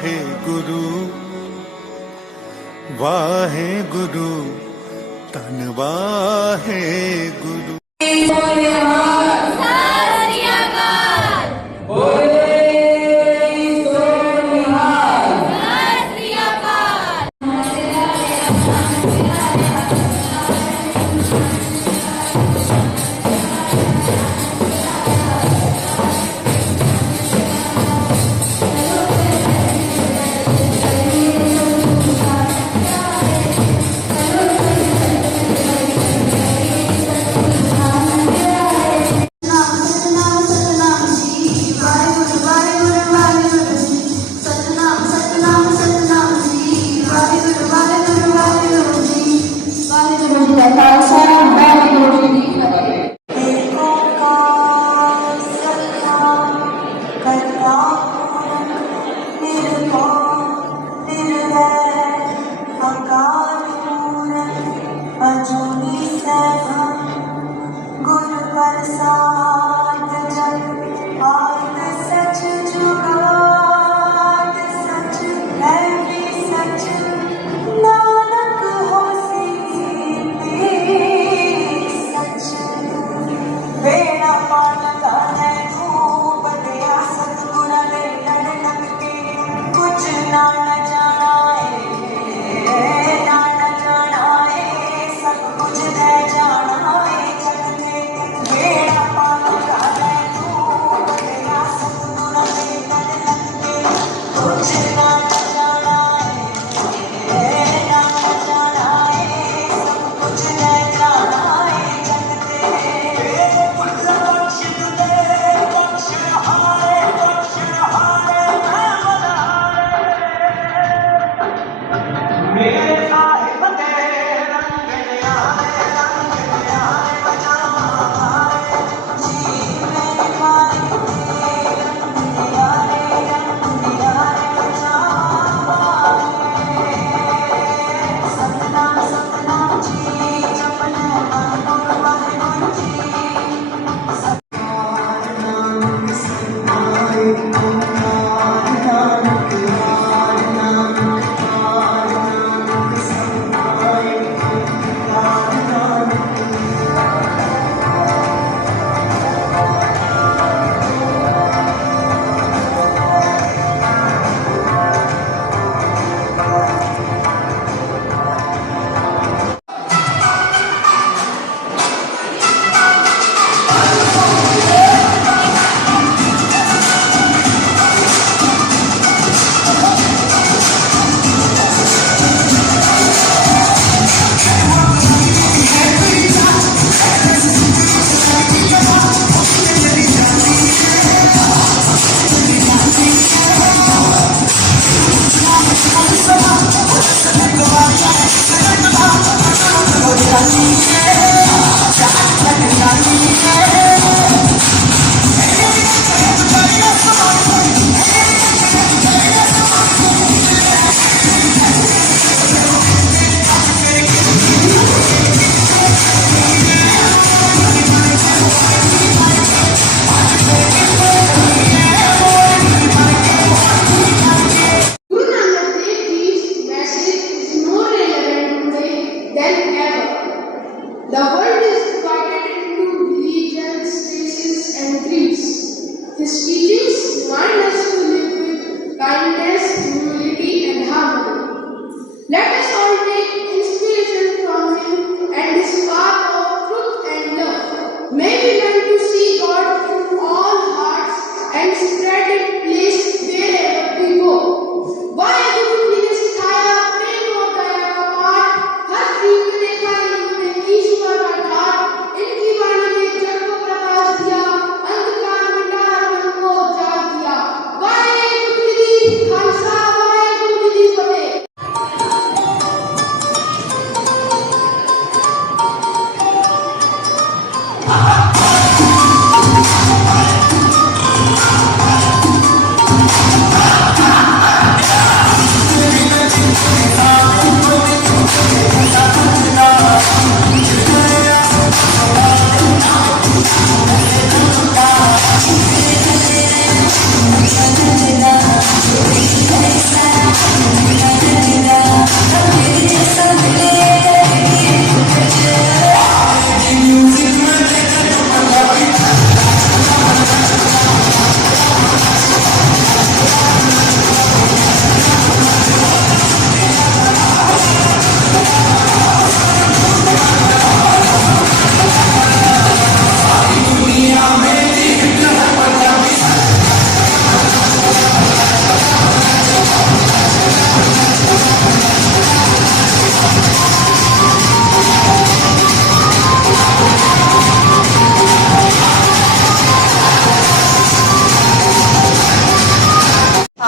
हे गुरु वाहे गुरु धन वाहे गुरु।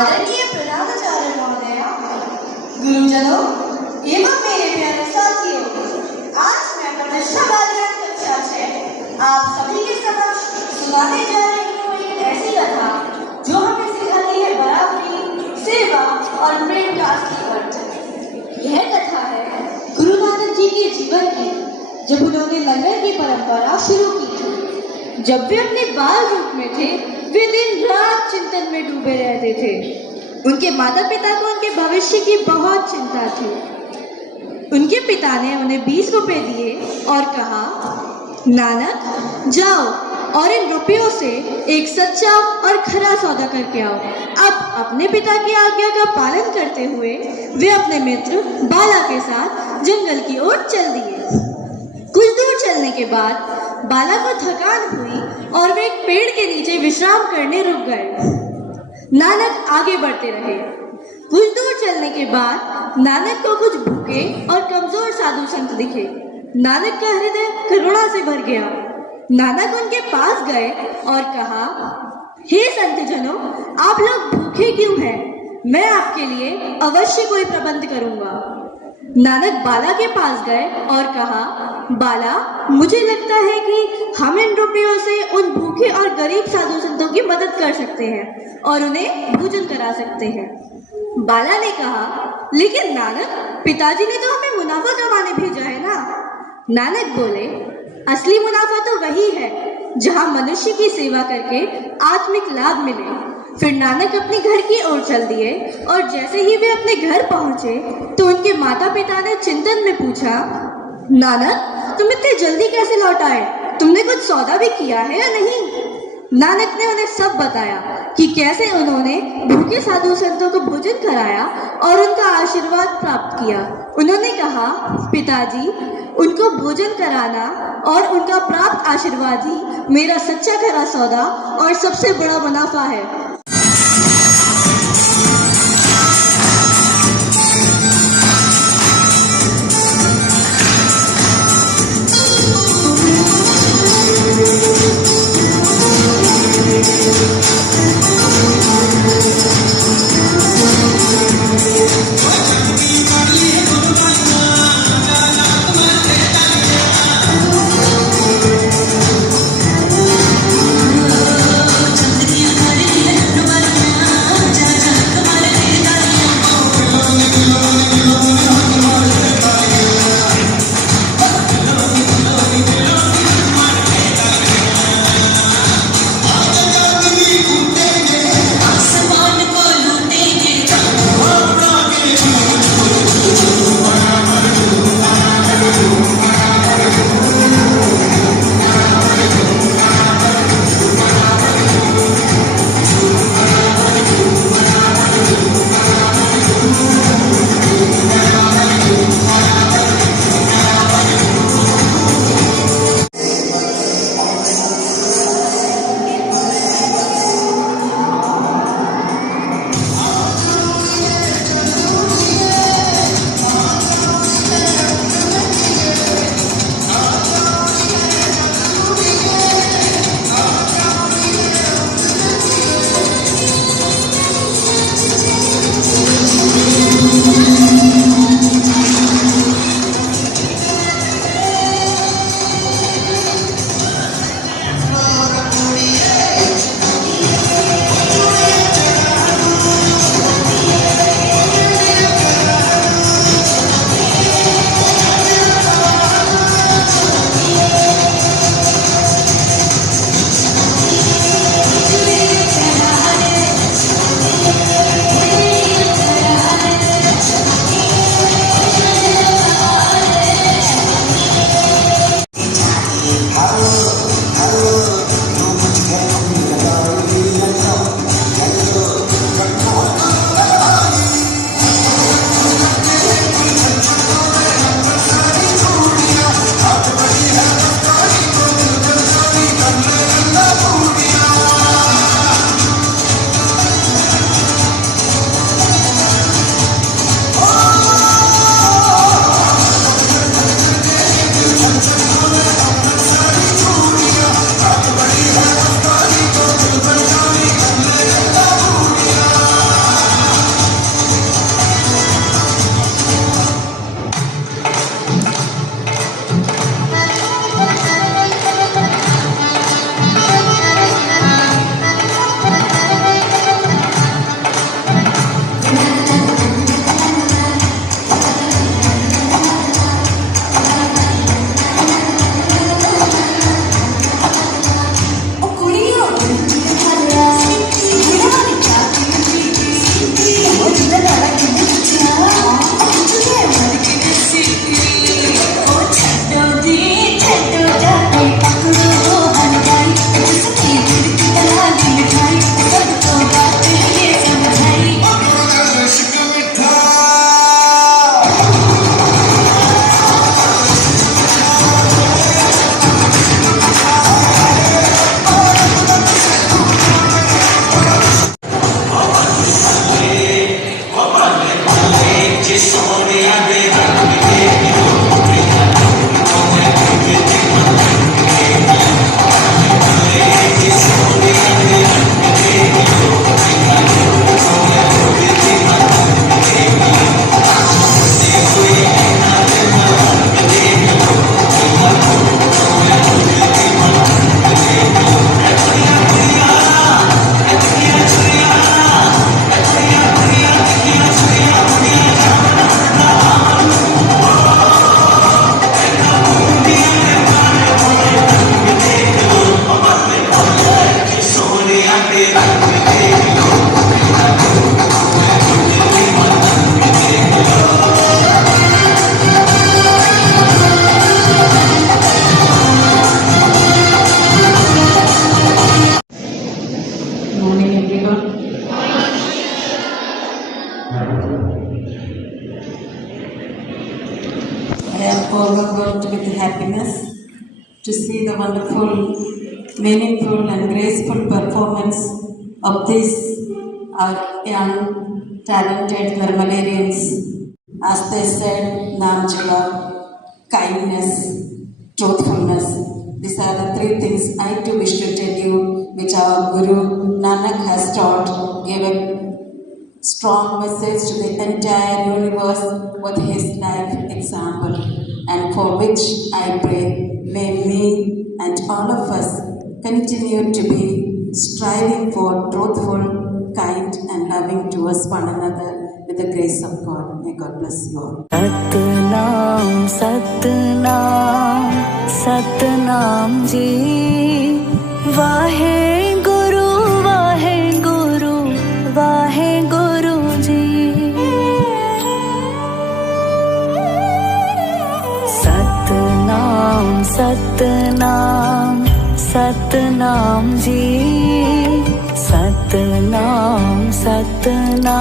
आदरणीय प्रधानाचार्य महोदया, गुरुजनों एवं मेरे प्यारे साथियों, आज मैं प्रतिष्ठा वादन कक्षा 6 आप सभी के समक्ष सुनाने जा रही हूँ एक ऐसी कथा जो हमें सिखाती है बराबरी, सेवा और प्रेम का असली अर्थ। यह कथा है गुरु नानक जी के जीवन की, जब उन्होंने लंगर की परंपरा शुरू की थी। जब वे अपने बाल रूप में थे, वे दिन रात चिंतन में डूबे रहते थे। उनके माता पिता को उनके भविष्य की बहुत चिंता थी। उनके पिता ने उन्हें 20 रुपए दिए और कहा, नानक जाओ और इन रुपयों से एक सच्चा और खरा सौदा करके आओ। अब अपने पिता की आज्ञा का पालन करते हुए वे अपने मित्र बाला के साथ जंगल की ओर चल दिए। कुछ दूर चलने के बाद बाला को थकान हुई और वे एक पेड़ के नीचे विश्राम करने रुक गए। नानक आगे बढ़ते रहे। कुछ दूर चलने के बाद नानक को कुछ भूखे और कमजोर साधु संत दिखे। नानक का हृदय करुणा से भर गया। नानक उनके पास गए और कहा, हे संत जनों, आप लोग भूखे क्यों हैं? मैं आपके लिए अवश्य कोई प्रबंध करूंगा। नानक बाला के पास गए और कहा, बाला, मुझे लगता है कि हम इन रुपयों से उन भूखे और गरीब साधु संतों की मदद कर सकते हैं और उन्हें भोजन करा सकते हैं। बाला ने कहा, लेकिन नानक, पिताजी ने तो हमें मुनाफा कमाने भेजा है ना। नानक बोले, असली मुनाफा तो वही है जहां मनुष्य की सेवा करके आत्मिक लाभ मिले। फिर नानक अपने घर की ओर चल दिए और जैसे ही वे अपने घर पहुंचे तो उनके माता पिता ने चिंतन में पूछा, नानक, तुम इतने जल्दी कैसे लौट आए? तुमने कुछ सौदा भी किया है या नहीं? नानक ने उन्हें सब बताया कि कैसे उन्होंने भूखे साधु संतों को भोजन कराया और उनका आशीर्वाद प्राप्त किया। उन्होंने कहा, पिताजी, उनको भोजन कराना और उनका प्राप्त आशीर्वाद ही मेरा सच्चा खरा सौदा और सबसे बड़ा मुनाफा है। overwhelmed with happiness to see the wonderful, meaningful and graceful performance of these our young, talented Nirmalarians. As they said, Namjala, kindness, truthfulness. These are the three things I too wish to tell you, which our Guru Nanak has taught, gave a strong message to the entire universe with his life example, and for which I pray, may me and all of us continue to be striving for truthful, kind and loving towards one another with the grace of God. May God bless you all. Satnam सतनाम सतनाम जी वाहे गुरु जी सतनाम सतनाम सतनाम जी सतनाम सतनाम